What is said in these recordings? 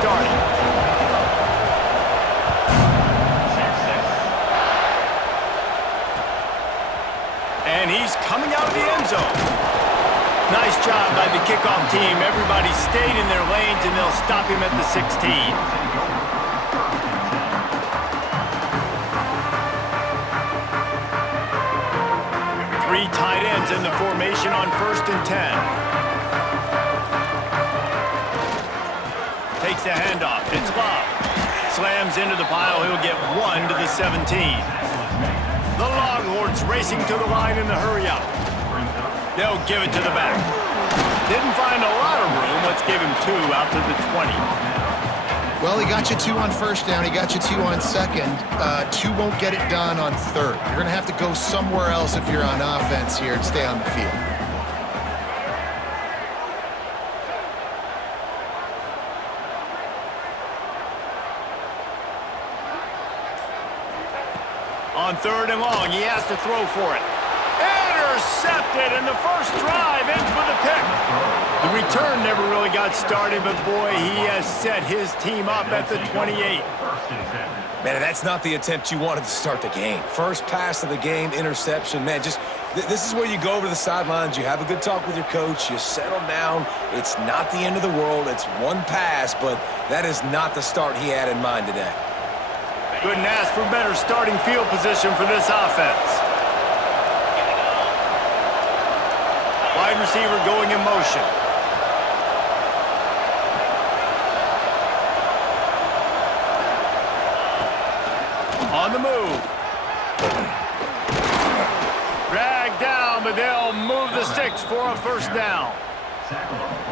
started. And he's coming out of the end zone. Nice job by the kickoff team. Everybody stayed in their lanes, and they'll stop him at the 16. Three tight ends in the formation on 1st and 10. Takes the handoff. It's Love. Slams into the pile. He'll get 1 to the 17. The Longhorns racing to the line in the hurry-up. They'll give it to the back. Didn't find a lot of room. Let's give him 2 out to the 20. Well, he got you 2 on 1st down. He got you 2 on 2nd. 2 won't get it done on 3rd. You're going to have to go somewhere else if you're on offense here and stay on the field. On 3rd and long, he has to throw for it. Intercepted, and the first drive ends with a pick. The return never really got started, but boy, he has set his team up at the 28. Man, that's not the attempt you wanted to start the game. First pass of the game, interception. Man, just this is where you go over the sidelines. You have a good talk with your coach. You settle down. It's not the end of the world. It's one pass, but that is not the start he had in mind today. Couldn't ask for better starting field position for this offense. Wide receiver going in motion. On the move. Dragged down, but they'll move the sticks for a 1st down.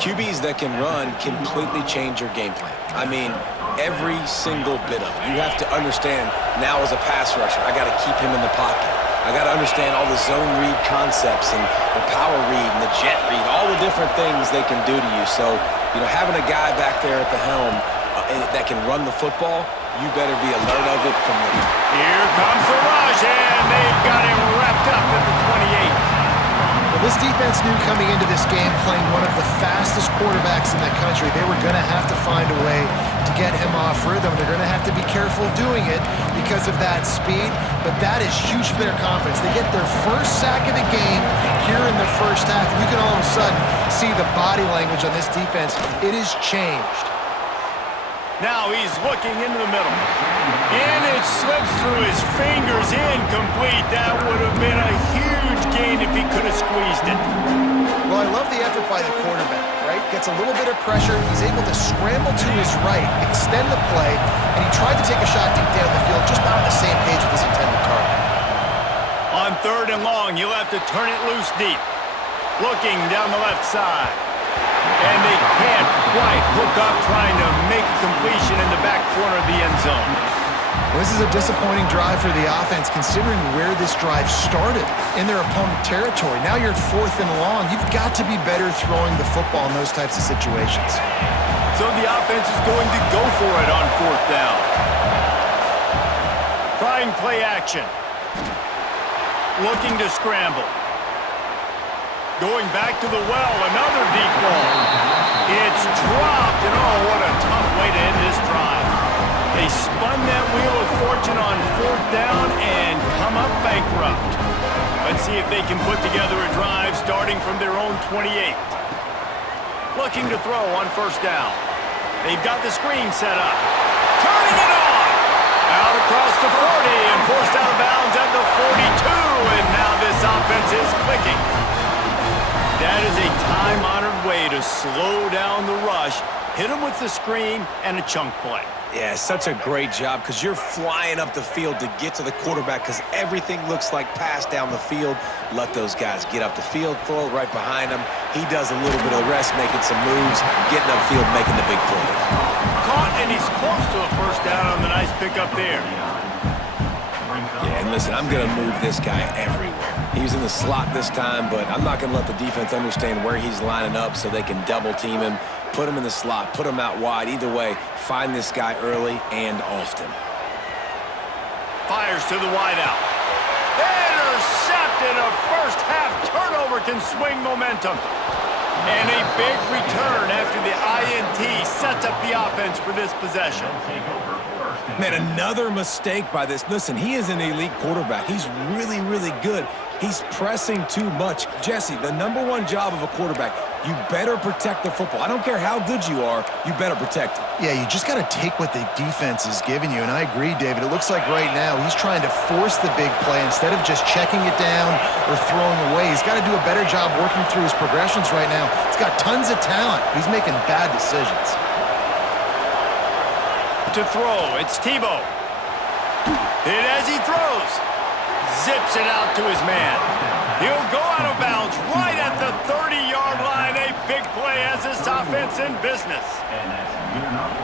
QBs that can run completely change your game plan. I mean, every single bit of it. You have to understand now as a pass rusher, I got to keep him in the pocket. I got to understand all the zone read concepts and the power read and the jet read, all the different things they can do to you. So, you know, having a guy back there at the helm that can run the football, you better be alert of it from the... Here comes the rush, and they've got him wrapped up at the 28. Well, this defense knew coming into this game, playing one of the fastest quarterbacks in the country, they were going to have to find a way to get him off rhythm. They're going to have to be careful doing it because of that speed, but that is huge for their confidence. They get their first sack of the game here in the 1st half, and you can all of a sudden see the body language on this defense. It has changed. Now he's looking into the middle. And it slips through his fingers, incomplete. That would have been a huge gain if he could have squeezed it. Well, I love the effort by the quarterback, right? Gets a little bit of pressure. He's able to scramble to his right, extend the play, and he tried to take a shot deep down the field, just not on the same page with his intended target. On 3rd and long, you'll have to turn it loose deep. Looking down the left side. And they can't quite hook up trying to make a completion in the back corner of the end zone. Well, this is a disappointing drive for the offense considering where this drive started in their opponent territory. Now you're at 4th and long. You've got to be better throwing the football in those types of situations. So the offense is going to go for it on 4th down. Trying play action. Looking to scramble. Going back to the well, another deep ball. It's dropped, and oh, what a tough way to end this drive. They spun that wheel of fortune on 4th down and come up bankrupt. Let's see if they can put together a drive starting from their own 28. Looking to throw on 1st down. They've got the screen set up. Turning it on! Out across the 40 and forced out of bounds at the 42, and now this offense is clicking. That is a time-honored way to slow down the rush, hit him with the screen, and a chunk play. Yeah, such a great job because you're flying up the field to get to the quarterback because everything looks like pass down the field. Let those guys get up the field, throw it right behind him. He does a little bit of the rest, making some moves, getting upfield, making the big play. Caught, and he's close to a 1st down on the nice pickup there. Yeah, and listen, I'm going to move this guy everywhere. He's in the slot this time, but I'm not going to let the defense understand where he's lining up so they can double team him, put him in the slot, put him out wide. Either way, find this guy early and often. Fires to the wideout. Intercepted. A 1st half turnover can swing momentum. And a big return after the INT sets up the offense for this possession. Man, another mistake by this. Listen, he is an elite quarterback. He's really, really good. He's pressing too much. Jesse, the #1 job of a quarterback, you better protect the football. I don't care how good you are, you better protect it. Yeah, you just got to take what the defense is giving you, and I agree, David. It looks like right now he's trying to force the big play instead of just checking it down or throwing away. He's got to do a better job working through his progressions right now. He's got tons of talent. He's making bad decisions. To throw, it's Tebow. Hit as he throws. Zips it out to his man. He'll go out of bounds right at the 30-yard line. A big play as this offense in business.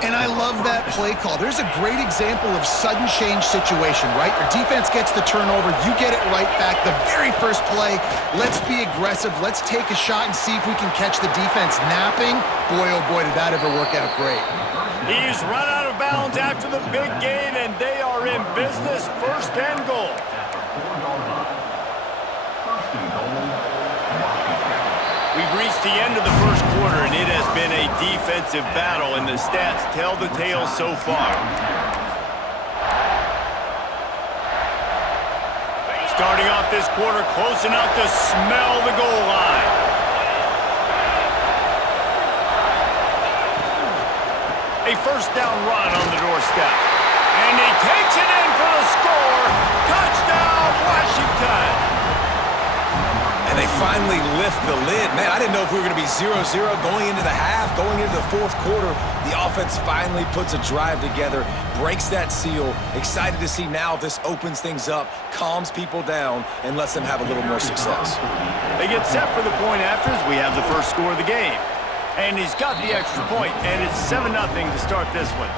And I love that play call. There's a great example of sudden change situation, right? Your defense gets the turnover. You get it right back. The very first play, let's be aggressive. Let's take a shot and see if we can catch the defense napping. Boy, oh boy, did that ever work out great. He's run out of bounds after the big gain, and they are in business. First and goal. We've reached the end of the first quarter, and it has been a defensive battle, and the stats tell the tale so far. Starting off this quarter close enough to smell the goal line. A first down run on the doorstep. And he takes it in for the score. Touchdown, Washington. And they finally lift the lid. Man, I didn't know if we were going to be 0-0 going into the half, going into the fourth quarter. The offense finally puts a drive together, breaks that seal. Excited to see now if this opens things up, calms people down, and lets them have a little more success. They get set for the point after as we have the first score of the game. And he's got the extra point, and it's 7-0 to start this one.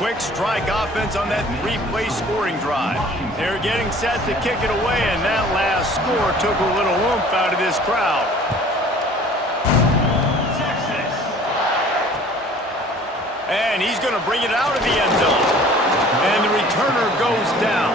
Quick strike offense on that 3-play scoring drive. They're getting set to kick it away, and that last score took a little oomph out of this crowd. And he's going to bring it out of the end zone. And the returner goes down.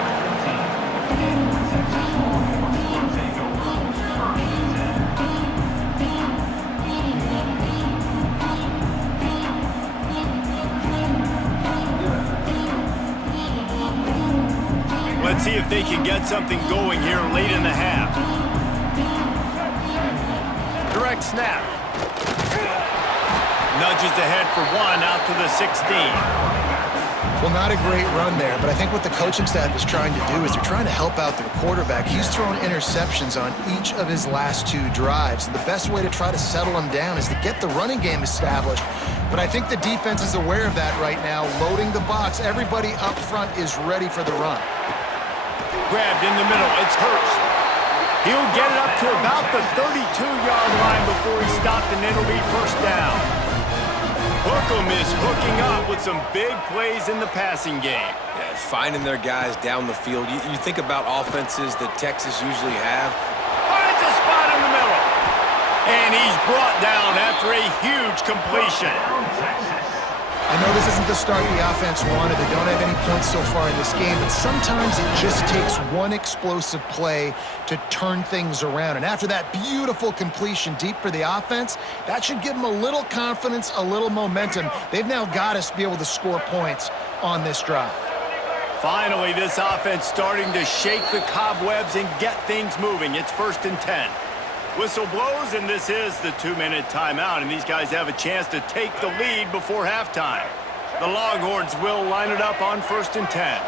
Let's see if they can get something going here late in the half. Direct snap. Nudges ahead for one out to the 16. Well, not a great run there, but I think what the coaching staff is trying to do is they're trying to help out their quarterback. He's thrown interceptions on each of his last 2 drives. And the best way to try to settle him down is to get the running game established. But I think the defense is aware of that right now, loading the box. Everybody up front is ready for the run. Grabbed in the middle, it's Hurst. He'll get it up to about the 32-yard line before he stopped, and it'll be first down. Hookem is hooking up with some big plays in the passing game. Yeah, finding their guys down the field. You think about offenses that Texas usually have. Finds a spot in the middle. And he's brought down after a huge completion. I know this isn't the start the offense wanted. They don't have any points so far in this game, but sometimes it just takes one explosive play to turn things around. And after that beautiful completion deep for the offense, that should give them a little confidence, a little momentum. They've now got us to be able to score points on this drive. Finally, this offense starting to shake the cobwebs and get things moving. It's 1st and 10. Whistle blows, and this is the 2-minute timeout, and these guys have a chance to take the lead before halftime. The Longhorns will line it up on 1st and 10.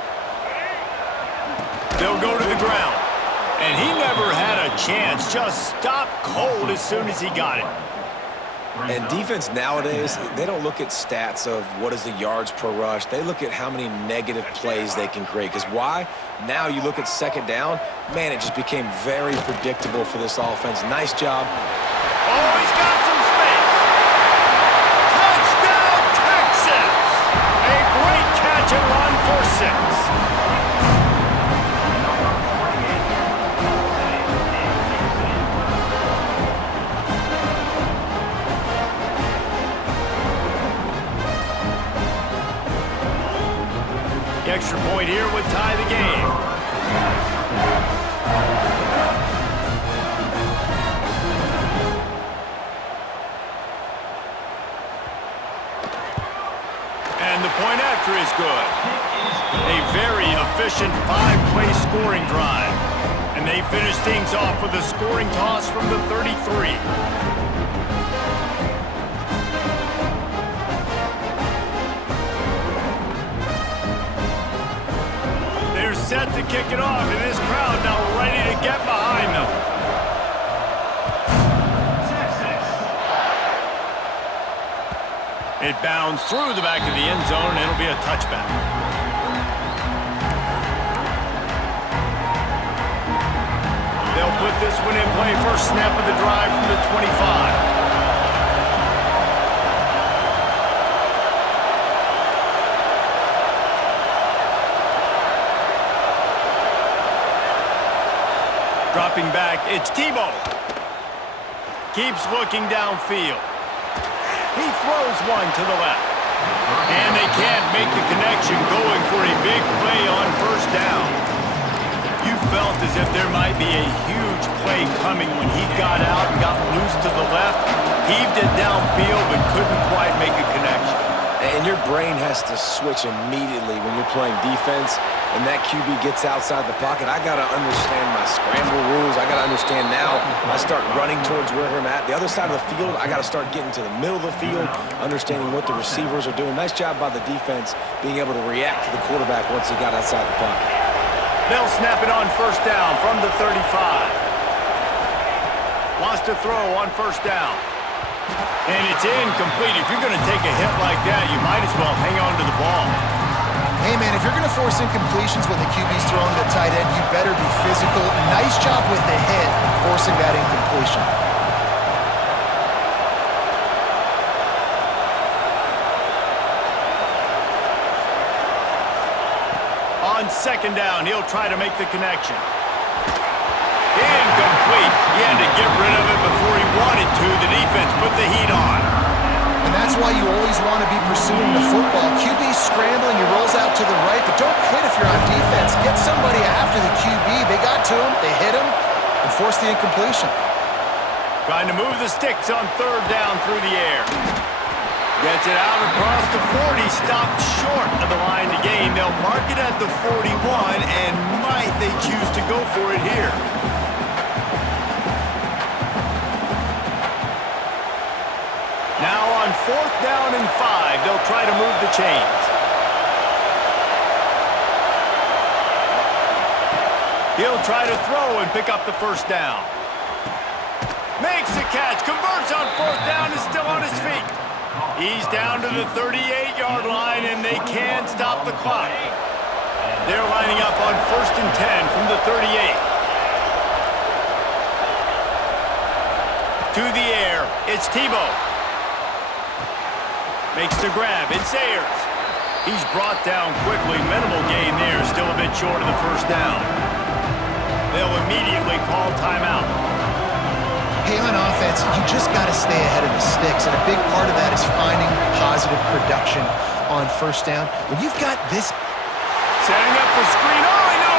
They'll go to the ground, and he never had a chance. Just stopped cold as soon as he got it. And defense nowadays, they don't look at stats of what is the yards per rush. They look at how many negative plays they can create. Because why? Now you look at second down, man, it just became very predictable for this offense. Nice job. Oh, he's got some space. Touchdown, Texas! A great catch and run for 6. The extra point here would tie the game. after is good. A very efficient 5-play scoring drive. And they finish things off with a scoring toss from the 33. They're set to kick it off, and this crowd now ready to get behind them. It bounds through the back of the end zone, and it'll be a touchback. They'll put this one in play. First snap of the drive from the 25. Dropping back, it's Tebow. Keeps looking downfield. He throws one to the left. And they can't make the connection, going for a big play on first down. You felt as if there might be a huge play coming when he got out and got loose to the left. Heaved it downfield but couldn't quite make a connection. And your brain has to switch immediately when you're playing defense and that QB gets outside the pocket. I got to understand my scramble rules. I got to understand now I start running towards where I'm at. The other side of the field, I got to start getting to the middle of the field, understanding what the receivers are doing. Nice job by the defense being able to react to the quarterback once he got outside the pocket. They'll snap it on first down from the 35. Wants to throw on first down. And it's incomplete. If you're going to take a hit like that, you might as well hang on to the ball. Hey, man, if you're going to force incompletions when the QB's throwing to the tight end, you better be physical. Nice job with the hit, forcing that incompletion. On second down, he'll try to make the connection. Incomplete. He had to get rid of it before he wanted to. The defense put the heat on. And that's why you always want to be pursuing the football. QB's scrambling, he rolls out to the right, but don't quit if you're on defense. Get somebody after the QB. They got to him, they hit him, and forced the incompletion. Trying to move the sticks on third down through the air. Gets it out across the 40, stopped short of the line to gain. They'll mark it at the 41, and might they choose to go for it here. Now on fourth down and 5, they'll try to move the chains. He'll try to throw and pick up the first down. Makes the catch, converts on fourth down, is still on his feet. He's down to the 38-yard line, and they can't stop the clock. They're lining up on first and 10 from the 38. To the air, it's Tebow. Makes the grab, it's Ayers. He's brought down quickly, minimal gain there, still a bit short of the first down. They'll immediately call timeout. Hey, on offense, you just got to stay ahead of the sticks, and a big part of that is finding positive production on first down. When you've got this... Setting up the screen. Oh, no!